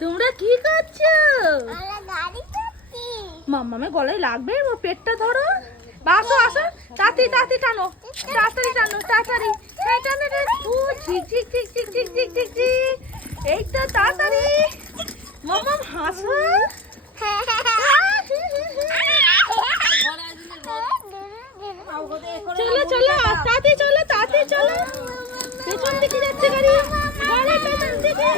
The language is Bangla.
তোমরা কি করছো? মাম্মামে গলায় লাগবে, ওর পেটটা ধরো। আসো আসো, তাড়াতাড়ি তাড়াতাড়ি টানো, তাড়াতাড়ি টানো, তাড়াতাড়ি। হ্যাঁ টানো টানো। ও ঝিক ঝিক ঝিক ঝিক ঝিক ঝিক ঝিক ঝিক। এই তো তাড়াতাড়ি। মাম্মাম হাসো। চলো চলো তাড়াতাড়ি চলো, তাড়াতাড়ি চলো। পেছন দিকে যাচ্ছে গাড়ি, গাড়ি পেছন দিকে।